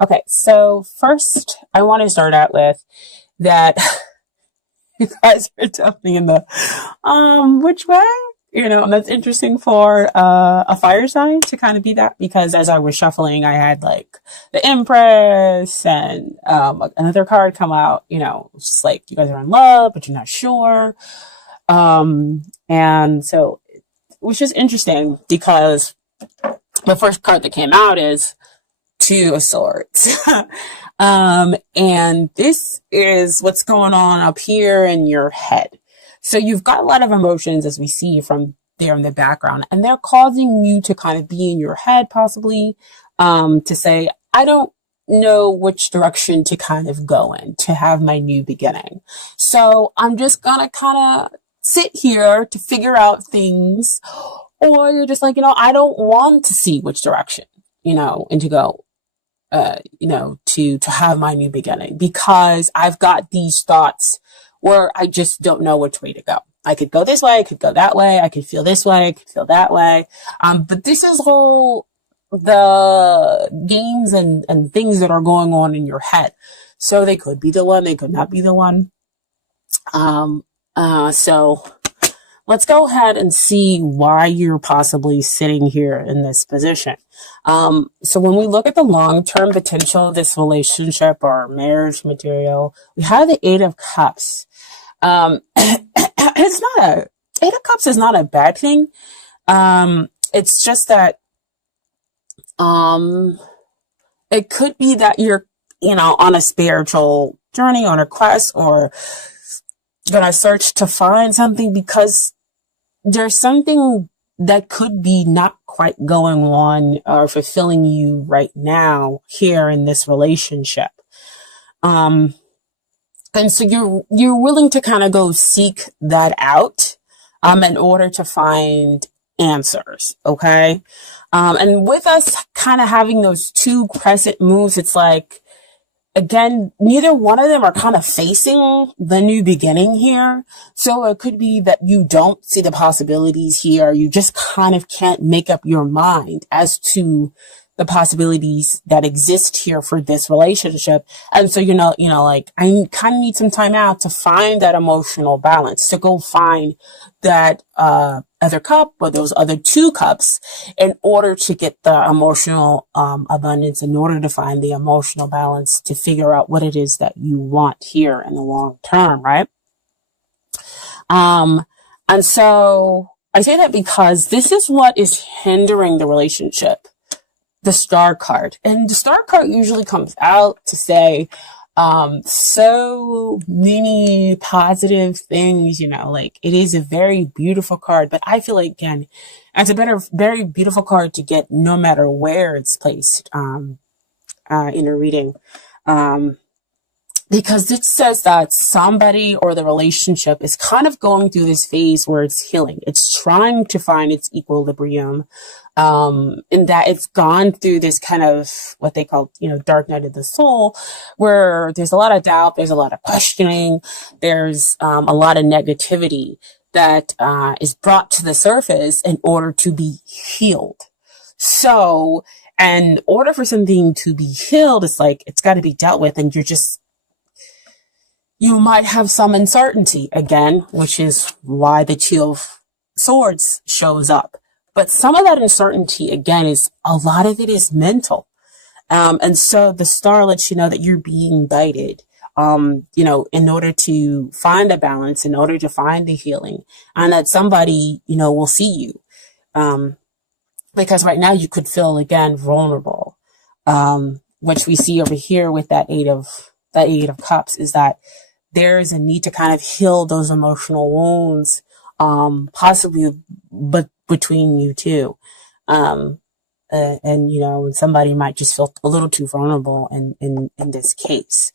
Okay, so first I want to start out with that you guys are jumping in the which way? And that's interesting for a fire sign to kind of be that, because as I was shuffling, I had like the Empress and another card come out. It's just like you guys are in love, but you're not sure. And so, which is interesting because the first card that came out is Two of Swords. And this is what's going on up here in your head. So you've got a lot of emotions, as we see from there in the background, and they're causing you to kind of be in your head, possibly, to say, I don't know which direction to kind of go in to have my new beginning. So I'm just gonna kind of sit here to figure out things. Or you're just like, I don't want to see which direction, and to go, to have my new beginning, because I've got these thoughts where I just don't know which way to go. I could go this way, I could go that way, I could feel this way, I could feel that way. But this is all the games and things that are going on in your head. So they could be the one, they could not be the one. So let's go ahead and see why you're possibly sitting here in this position. So when we look at the long-term potential of this relationship or marriage material, we have the Eight of Cups. Eight of Cups is not a bad thing. It's just that, it could be that you're, on a spiritual journey, on a quest, or gonna search to find something, because there's something that could be not quite going on or fulfilling you right now here in this relationship. And so you're willing to kind of go seek that out, in order to find answers. Okay. And with us kind of having those two crescent moves, it's like, again, neither one of them are kind of facing the new beginning here. So it could be that you don't see the possibilities here. You just kind of can't make up your mind as to the possibilities that exist here for this relationship. And so, like, I kind of need some time out to find that emotional balance, to go find that, other cup or those other two cups in order to get the emotional, abundance, in order to find the emotional balance, to figure out what it is that you want here in the long term. Right. And so I say that because this is what is hindering the relationship. The Star card. And the Star card usually comes out to say, so many positive things, like it is a very beautiful card, but I feel like, again, it's very beautiful card to get no matter where it's placed, in a reading. Because it says that somebody or the relationship is kind of going through this phase where it's healing. It's trying to find its equilibrium, in that it's gone through this kind of what they call, dark night of the soul, where there's a lot of doubt, there's a lot of questioning, there's a lot of negativity that is brought to the surface in order to be healed. So, in order for something to be healed, it's like it's got to be dealt with, and you might have some uncertainty again, which is why the Two of Swords shows up. But some of that uncertainty, again, a lot of it is mental. And so the Star lets you know that you're being guided, in order to find a balance, in order to find the healing, and that somebody, will see you. Because right now you could feel, again, vulnerable, which we see over here with that Eight of Cups, is that there's a need to kind of heal those emotional wounds, possibly, but between you two. And somebody might just feel a little too vulnerable in this case.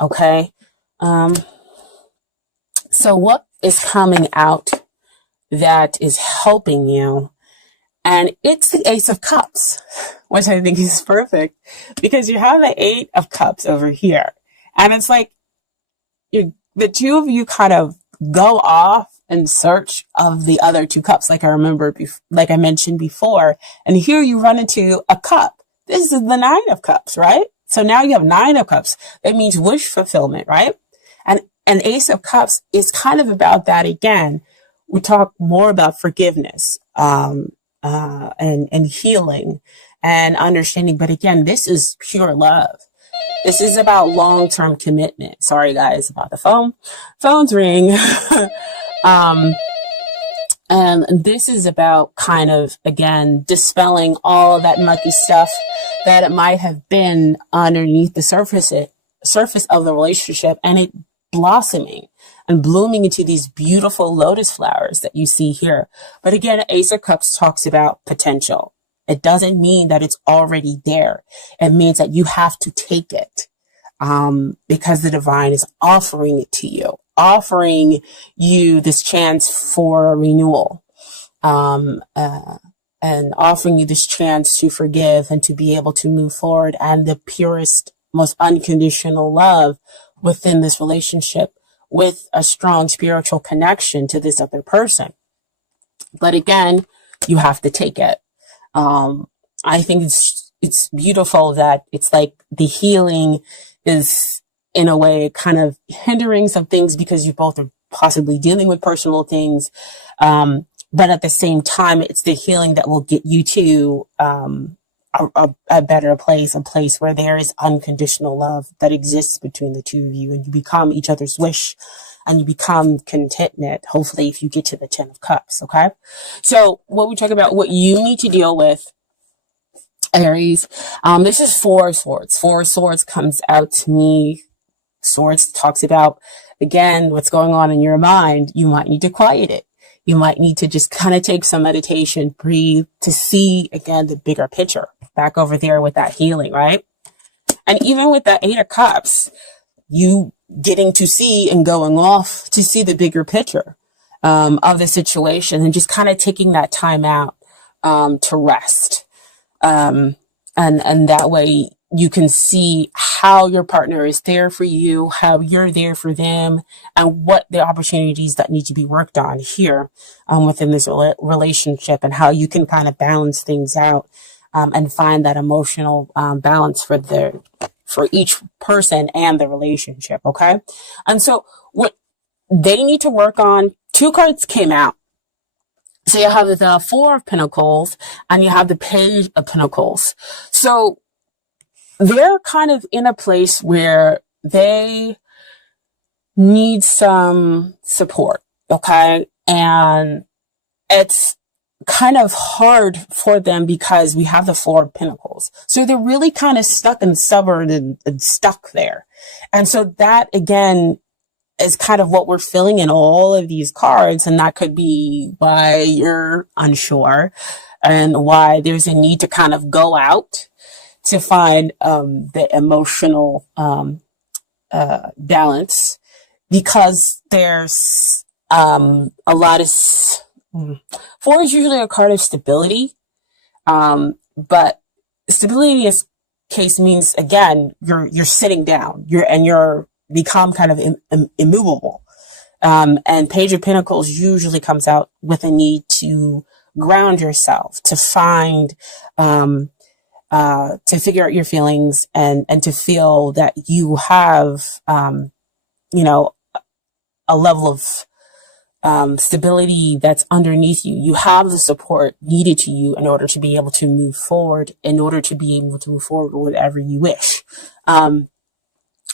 Okay. So what is coming out that is helping you? And it's the Ace of Cups, which I think is perfect, because you have the Eight of Cups over here. And it's like, the two of you kind of go off in search of the other two cups, like like I mentioned before. And here you run into a cup. This is the Nine of Cups, right? So now you have 9 of Cups. That means wish fulfillment, right? And Ace of Cups is kind of about that again. We talk more about forgiveness, and healing and understanding. But again, this is pure love. This is about long-term commitment. Sorry guys about the phone. Phones ring. And this is about kind of, again, dispelling all of that mucky stuff that it might have been underneath the surface of the relationship, and it blossoming and blooming into these beautiful lotus flowers that you see here. But again, Ace of Cups talks about potential. It doesn't mean that it's already there. It means that you have to take it, because the divine is offering it to you, offering you this chance for a renewal, and offering you this chance to forgive and to be able to move forward, and the purest, most unconditional love within this relationship with a strong spiritual connection to this other person. But again, you have to take it. I think it's beautiful that it's like the healing is in a way kind of hindering some things because you both are possibly dealing with personal things. But at the same time, it's the healing that will get you to, a better place, a place where there is unconditional love that exists between the two of you, and you become each other's wish, and you become contentment, hopefully, if you get to the 10 of Cups, okay? So what we talk about, what you need to deal with, Aries, this is 4 of Swords. 4 of Swords comes out to me. Swords talks about, again, what's going on in your mind. You might need to quiet it. You might need to just kind of take some meditation, breathe, to see, again, the bigger picture. Back over there with that healing, right? And even with that 8 of Cups, you getting to see and going off to see the bigger picture of the situation, and just kind of taking that time out to rest. And that way you can see how your partner is there for you, how you're there for them, and what the opportunities that need to be worked on here within this relationship, and how you can kind of balance things out, and find that emotional balance for each person and the relationship. Okay. And so what they need to work on, 2 cards came out. So you have the 4 of Pentacles and you have the Page of Pentacles. So they're kind of in a place where they need some support. Okay. And it's kind of hard for them because we have the 4 of Pentacles. So they're really kind of stuck and stubborn and stuck there. And so that, again, is kind of what we're feeling in all of these cards. And that could be why you're unsure, and why there's a need to kind of go out to find the emotional balance, because there's a lot of 4 is usually a card of stability, but stability in this case means, again, you're sitting down, you're become kind of immovable. And Page of Pentacles usually comes out with a need to ground yourself, to find, to figure out your feelings, and to feel that you have, a level of stability that's underneath you. You have the support needed to you in order to be able to move forward, with whatever you wish.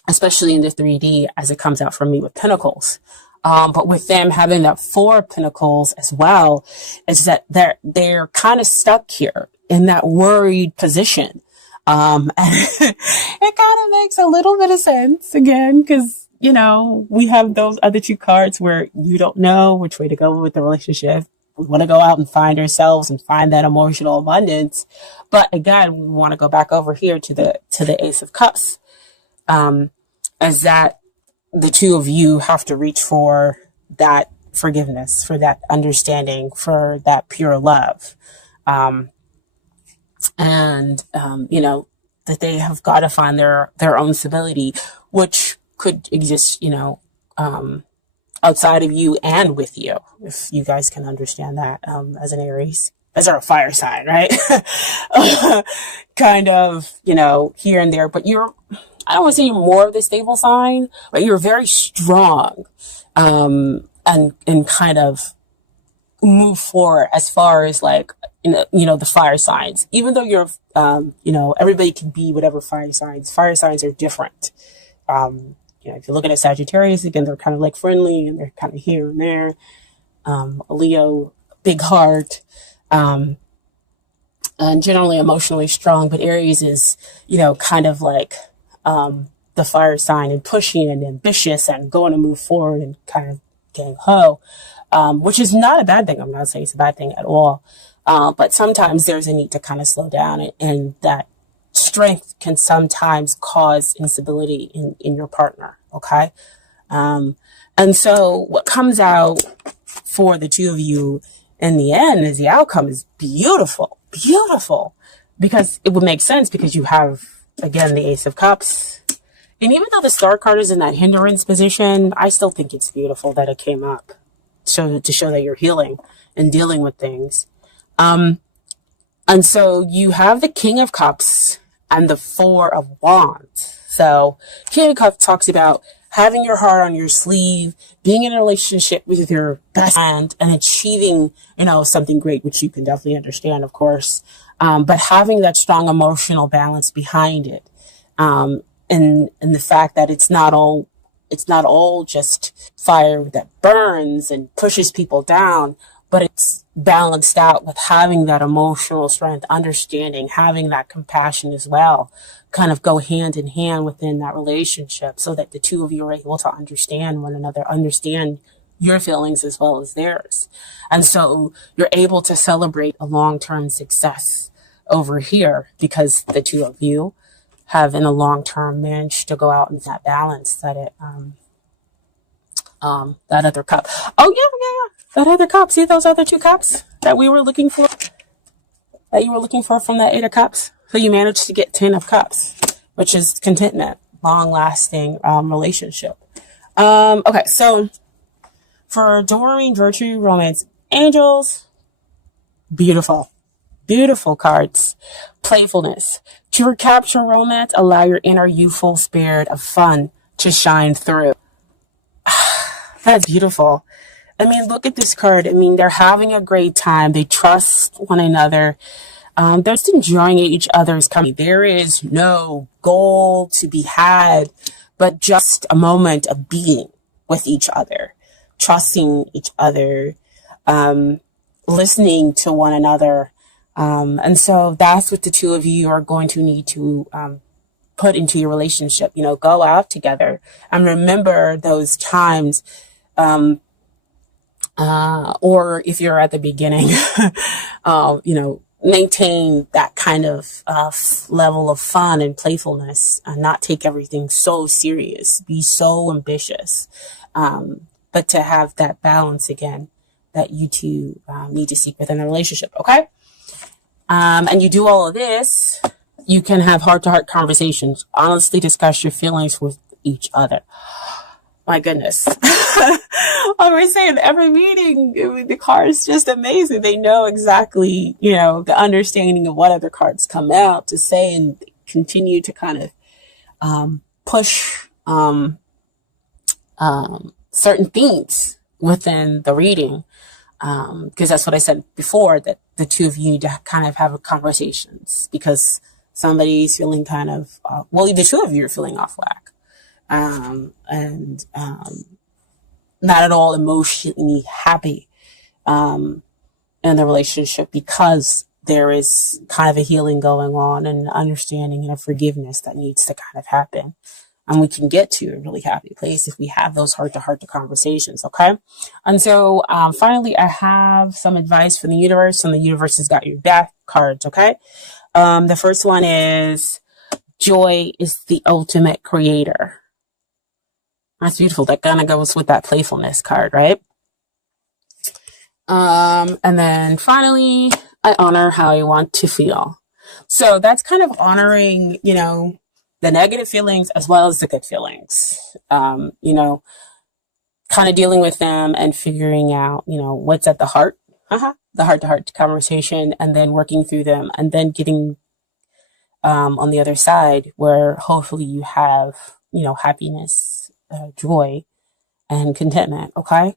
Especially in the 3D, as it comes out for me with Pentacles. But with them having that 4 of Pentacles as well, is that they're kind of stuck here in that worried position. And it kind of makes a little bit of sense, again, because, we have those other 2 cards where you don't know which way to go with the relationship. We want to go out and find ourselves and find that emotional abundance. But again, we want to go back over here to the Ace of Cups. As that the 2 of you have to reach for that forgiveness, for that understanding, for that pure love. That they have got to find their own stability, which could exist, outside of you and with you, if you guys can understand that, as an Aries. as our fire sign, right? Kind of, here and there, but I don't want to say you're more of the stable sign, but you're very strong, and kind of move forward as far as like, the fire signs, even though you're, everybody can be whatever fire signs are different. If you're looking at Sagittarius, again, they're kind of like friendly and they're kind of here and there. Leo, big heart, and generally emotionally strong, but Aries is, kind of like, the fire sign and pushy and ambitious and going to move forward and kind of gang ho, which is not a bad thing. I'm not saying it's a bad thing at all. But sometimes there's a need to kind of slow down, and that strength can sometimes cause instability in your partner. Okay. And so what comes out for the two of you in the end is the outcome is beautiful, beautiful, because it would make sense because you have, again, the Ace of Cups. And even though the Star card is in that hindrance position, I still think it's beautiful that it came up to show that you're healing and dealing with things. And so you have the King of Cups and the Four of Wands. So King of Cups talks about having your heart on your sleeve, being in a relationship with your best friend and achieving, something great, which you can definitely understand, of course. But having that strong emotional balance behind it. And the fact that it's not all just fire that burns and pushes people down, but it's balanced out with having that emotional strength, understanding, having that compassion as well, kind of go hand in hand within that relationship so that the two of you are able to understand one another, understand your feelings as well as theirs. And so you're able to celebrate a long-term success over here because the two of you have in a long-term managed to go out in that balance that that other cup. Oh yeah. That other cup. See those other two cups that we were looking for? That you were looking for from that 8 of Cups? So you managed to get 10 of Cups, which is contentment, long-lasting relationship. Okay, so for Doreen, Virtue, Romance, Angels, beautiful. Beautiful cards. Playfulness. To recapture romance, allow your inner youthful spirit of fun to shine through. That's beautiful. I mean, look at this card. I mean, they're having a great time. They trust one another. They're just enjoying each other's company. There is no goal to be had, but just a moment of being with each other, trusting each other, listening to one another. And so that's what the two of you are going to need to put into your relationship. Go out together and remember those times. Or if you're at the beginning, maintain that kind of level of fun and playfulness and not take everything so serious, be so ambitious, but to have that balance again that you two need to seek within a relationship. Okay. And you do all of this, you can have heart-to-heart conversations, honestly discuss your feelings with each other. My goodness. I was saying every meeting, the cards just amazing. They know exactly, the understanding of what other cards come out to say and continue to kind of push certain themes within the reading. Because that's what I said before, that the two of you need to kind of have conversations because somebody's feeling kind of, the two of you are feeling off whack. And not at all emotionally happy in the relationship because there is kind of a healing going on and understanding and a forgiveness that needs to kind of happen. And we can get to a really happy place if we have those heart-to-heart conversations, okay? And so finally, I have some advice from the universe, and the universe has got your back cards, okay? The first one is, joy is the ultimate creator. That's beautiful. That kind of goes with that playfulness card, right? And then finally, I honor how I want to feel. So that's kind of honoring, the negative feelings as well as the good feelings, kind of dealing with them and figuring out, what's at the heart the heart-to-heart conversation, and then working through them, and then getting on the other side where hopefully you have, happiness, joy, and contentment. Okay.